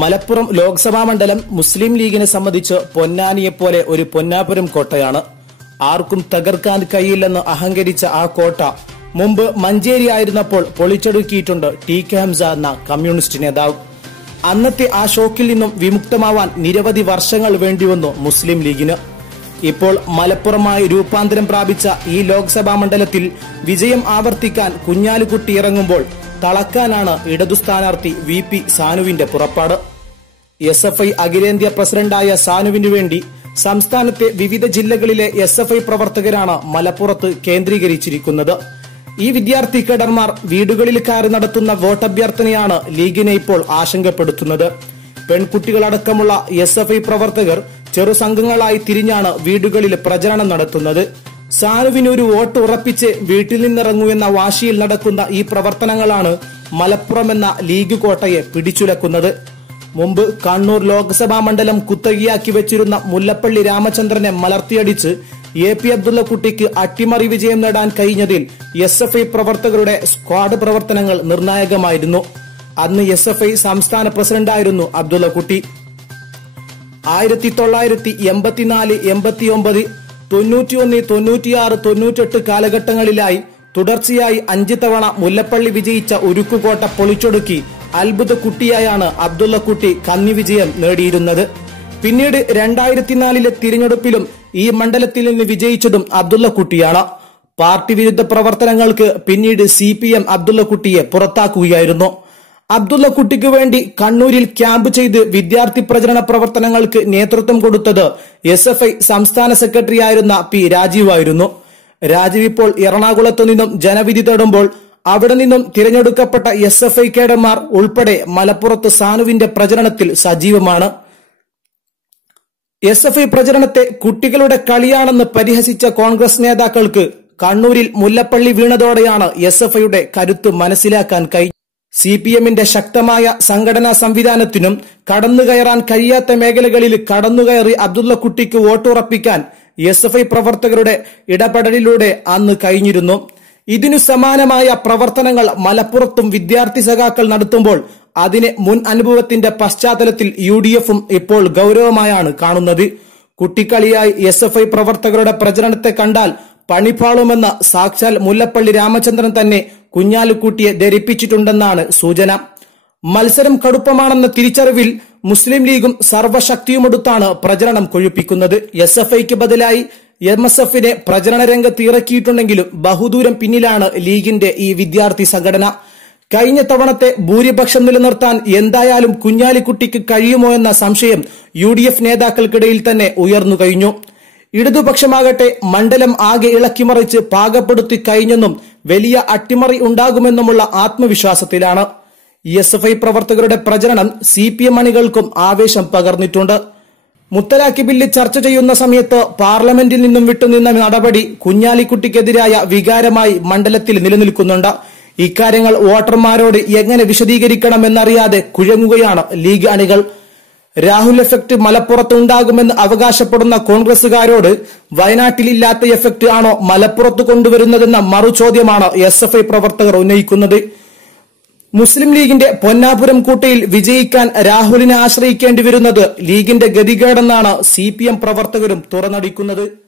മലപ്പുറം ലോക്സഭാ മണ്ഡലം മുസ്ലിം ലീഗിനെ സംബന്ധിച്ച് പൊന്നാനിയെപ്പോലെ ഒരു പൊന്നാപുരം കോട്ടയാണ്. ആർക്കും തകർക്കാൻ കഴിയില്ലെന്ന് അഹങ്കരിച്ച ആ കോട്ട മുമ്പ് മഞ്ചേരി ആയിരുന്നപ്പോൾ പൊളിച്ചടുക്കിയിട്ടുണ്ട് ടി കെ ഹംസ എന്ന കമ്മ്യൂണിസ്റ്റ് നേതാവ്. അന്നത്തെ ആ ഷോക്കിൽ നിന്നും വിമുക്തമാവാൻ നിരവധി വർഷങ്ങൾ വേണ്ടിവന്നു മുസ്ലിം ലീഗിന്. ഇപ്പോൾ മലപ്പുറമായി രൂപാന്തരം പ്രാപിച്ച ഈ ലോക്സഭാ മണ്ഡലത്തിൽ വിജയം ആവർത്തിക്കാൻ കുഞ്ഞാലിക്കുട്ടി ഇറങ്ങുമ്പോൾ തളക്കാനാണ് ഇടതു സ്ഥാനാർത്ഥി വി പി സാനുവിന്റെ പുറപ്പാട്. എസ് എഫ് ഐ അഖിലേന്ത്യാ പ്രസിഡന്റായ സാനുവിനു വേണ്ടി സംസ്ഥാനത്തെ വിവിധ ജില്ലകളിലെ എസ് എഫ് ഐ പ്രവർത്തകരാണ് മലപ്പുറത്ത് കേന്ദ്രീകരിച്ചിരിക്കുന്നത്. ഈ വിദ്യാർത്ഥി കേഡർമാർ വീടുകളിൽ കയറി നടത്തുന്ന വോട്ടഭ്യർത്ഥനയാണ് ലീഗിനെ ഇപ്പോൾ ആശങ്കപ്പെടുത്തുന്നത്. പെൺകുട്ടികളടക്കമുള്ള എസ് എഫ് ഐ പ്രവർത്തകർ ചെറു സംഘങ്ങളായി തിരിഞ്ഞാണ് വീടുകളിൽ പ്രചരണം നടത്തുന്നത്. സാനുവിന് ഒരു വോട്ട് ഉറപ്പിച്ച് വീട്ടിൽ നിന്നിറങ്ങൂ എന്ന വാശിയിൽ നടക്കുന്ന ഈ പ്രവർത്തനങ്ങളാണ് മലപ്പുറം എന്ന ലീഗ് കോട്ടയെ പിടിച്ചുലക്കുന്നത്. മുമ്പ് കണ്ണൂർ ലോക്സഭാ മണ്ഡലം കുത്തകിയാക്കി വെച്ചിരുന്ന മുല്ലപ്പള്ളി രാമചന്ദ്രനെ മലർത്തിയടിച്ച് എ പി അബ്ദുള്ളക്കുട്ടിക്ക് അട്ടിമറി വിജയം നേടാൻ കഴിഞ്ഞതിൽ എസ് എഫ് ഐ പ്രവർത്തകരുടെ സ്ക്വാഡ് പ്രവർത്തനങ്ങൾ നിർണായകമായിരുന്നു. അന്ന് എസ് എഫ് ഐ സംസ്ഥാന പ്രസിഡന്റായിരുന്നു അബ്ദുള്ളക്കുട്ടി. ആയിരത്തി തൊള്ളായിരത്തി എൺപത്തിനാല് എൺപത്തിയൊമ്പത് തൊണ്ണൂറ്റിയൊന്ന് തൊണ്ണൂറ്റിയാറ് തൊണ്ണൂറ്റെട്ട് കാലഘട്ടങ്ങളിലായി തുടർച്ചയായി അഞ്ച് തവണ മുല്ലപ്പള്ളി വിജയിച്ച ഉരുക്കുകോട്ട പൊളിച്ചൊടുക്കി അത്ഭുത കുട്ടിയായാണ് അബ്ദുള്ളക്കുട്ടി കന്നി വിജയം നേടിയിരുന്നത്. പിന്നീട് രണ്ടായിരത്തിനാലിലെ തിരഞ്ഞെടുപ്പിലും ഈ മണ്ഡലത്തിൽ നിന്ന് വിജയിച്ചതും അബ്ദുള്ളക്കുട്ടിയാണ്. പാർട്ടി വിരുദ്ധ പ്രവർത്തനങ്ങൾക്ക് പിന്നീട് സി പി എം അബ്ദുള്ളക്കുട്ടിയെ പുറത്താക്കുകയായിരുന്നു. അബ്ദുള്ളക്കുട്ടിക്ക് വേണ്ടി കണ്ണൂരിൽ ക്യാമ്പ് ചെയ്ത് വിദ്യാർത്ഥി പ്രചരണ പ്രവർത്തനങ്ങൾക്ക് നേതൃത്വം കൊടുത്തത് എസ് എഫ് ഐ സംസ്ഥാന സെക്രട്ടറി ആയിരുന്ന പി രാജീവായിരുന്നു രാജീവ് ഇപ്പോൾ എറണാകുളത്തു നിന്നും ജനവിധി തേടുമ്പോൾ അവിടെ നിന്നും തിരഞ്ഞെടുക്കപ്പെട്ട എസ് എഫ് ഐ കേഡർമാർ ഉൾപ്പെടെ മലപ്പുറത്ത് സാനുവിന്റെ പ്രചരണത്തിൽ സജീവമാണ്. എസ് എഫ് ഐ പ്രചരണത്തെ കുട്ടികളുടെ കളിയാണെന്ന് പരിഹസിച്ച കോൺഗ്രസ് നേതാക്കൾക്ക് കണ്ണൂരിൽ മുല്ലപ്പള്ളി വീണതോടെയാണ് എസ് എഫ് ഐയുടെ കരുത്ത് മനസ്സിലാക്കാൻ കഴിഞ്ഞു സി പി എമ്മിന്റെ ശക്തമായ സംഘടനാ സംവിധാനത്തിനും കടന്നുകയറാൻ കഴിയാത്ത മേഖലകളിൽ കടന്നുകയറി അബ്ദുള്ളക്കുട്ടിക്ക് വോട്ടുറപ്പിക്കാൻ എസ് എഫ് ഐ പ്രവർത്തകരുടെ ഇടപെടലിലൂടെ അന്ന് കഴിഞ്ഞിരുന്നു. ഇതിനു സമാനമായ പ്രവർത്തനങ്ങൾ മലപ്പുറത്തും വിദ്യാർത്ഥി സഖാക്കൾ നടത്തുമ്പോൾ അതിനെ മുൻ അനുഭവത്തിന്റെ പശ്ചാത്തലത്തിൽ യു ഡി എഫും ഇപ്പോൾ ഗൗരവമായാണ് കാണുന്നത്. കുട്ടിക്കളിയായി എസ് എഫ് ഐ പ്രവർത്തകരുടെ പ്രചരണത്തെ കണ്ടാൽ പണിപ്പാളുമെന്ന സാക്ഷാൽ മുല്ലപ്പള്ളി രാമചന്ദ്രൻ തന്നെ കുഞ്ഞാലിക്കുട്ടിയെ ധരിപ്പിച്ചിട്ടുണ്ടെന്നാണ് സൂചന. മത്സരം കടുപ്പമാണെന്ന തിരിച്ചറിവിൽ മുസ്ലിം ലീഗും സർവശക്തിയുമെടുത്താണ് പ്രചരണം കൊഴുപ്പിക്കുന്നത്. എസ് എഫ് ഐക്ക് ബദലായി എം എസ് എഫിനെ പ്രചരണ രംഗത്ത് ഇറക്കിയിട്ടുണ്ടെങ്കിലും ബഹുദൂരം പിന്നിലാണ് ലീഗിന്റെ ഈ വിദ്യാർത്ഥി സംഘടന. കഴിഞ്ഞ തവണത്തെ ഭൂരിപക്ഷം നിലനിർത്താൻ എന്തായാലും കുഞ്ഞാലിക്കുട്ടിക്ക് കഴിയുമോ എന്ന സംശയം യു ഡി എഫ് നേതാക്കൾക്കിടയിൽ തന്നെ ഉയർന്നു കഴിഞ്ഞു. ഇടതുപക്ഷമാകട്ടെ മണ്ഡലം ആകെ ഇളക്കിമറിച്ച് പാകപ്പെടുത്തി കഴിഞ്ഞെന്നും വലിയ അട്ടിമറി ഉണ്ടാകുമെന്നുമുള്ള ആത്മവിശ്വാസത്തിലാണ് എസ് എഫ് ഐ പ്രവർത്തകരുടെ പ്രചരണം സി പി എം അണികൾക്കും ആവേശം പകർന്നിട്ടുണ്ട്. മുത്തലാഖി ബില്ല് ചർച്ച ചെയ്യുന്ന സമയത്ത് പാർലമെന്റിൽ നിന്നും വിട്ടുനിന്ന നടപടി കുഞ്ഞാലിക്കുട്ടിക്കെതിരായ വികാരമായി മണ്ഡലത്തിൽ നിലനിൽക്കുന്നുണ്ട്. ഇക്കാര്യങ്ങൾ വോട്ടർമാരോട് എങ്ങനെ വിശദീകരിക്കണമെന്നറിയാതെ കുഴങ്ങുകയാണ് ലീഗ് അണികൾ. രാഹുൽ എഫക്ട് മലപ്പുറത്ത് ഉണ്ടാകുമെന്ന് അവകാശപ്പെടുന്ന കോൺഗ്രസുകാരോട് വയനാട്ടിലില്ലാത്ത എഫക്ട് ആണോ മലപ്പുറത്ത് കൊണ്ടുവരുന്നതെന്ന മറുചോദ്യമാണ് എസ് എഫ് ഐ പ്രവർത്തകർ ഉന്നയിക്കുന്നത്. മുസ്ലിം ലീഗിന്റെ പൊന്നാപുരം കൂട്ടയിൽ വിജയിക്കാൻ രാഹുലിനെ ആശ്രയിക്കേണ്ടി വരുന്നത് ലീഗിന്റെ ഗതികേടെന്നാണ് സി പി എം പ്രവർത്തകരും തുറന്നടിക്കുന്നത്.